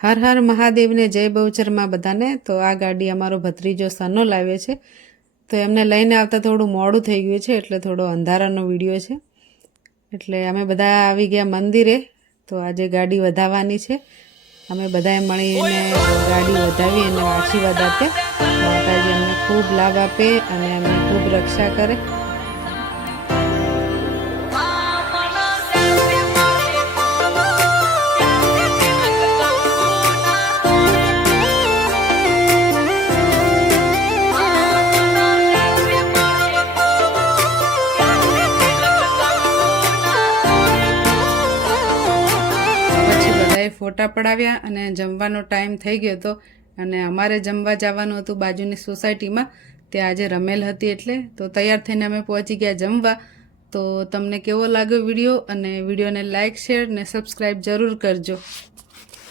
હર હર મહાદેવને જય બહુચરમાં બધાને। તો આ ગાડી અમારો ભત્રીજો સનો લાવ્યો છે, તો એમને લઈને આવતા થોડું મોડું થઈ ગયું છે, એટલે થોડો અંધારાનો વિડીયો છે। એટલે અમે બધા આવી ગયા મંદિરે, તો આજે ગાડી વધાવવાની છે। અમે બધાએ મળીને ગાડી વધાવી અને આશીર્વાદ આપ્યા। માતાજી અમને ખૂબ લાભ આપે અને અમને ખૂબ રક્ષા કરે। ફોટા પડાવ્યા અને જમવાનો ટાઈમ થઈ ગયો હતો અને અમારે જમવા જવાનું હતું બાજુની સોસાયટીમાં, ત્યાં આજે રમેલ હતી એટલે તો તૈયાર થઈને અમે પહોંચી ગયા જમવા। તો તમને કેવો લાગ્યો વિડીયો, અને વિડીયોને લાઇક શેર ને સબસ્ક્રાઈબ જરૂર કરજો।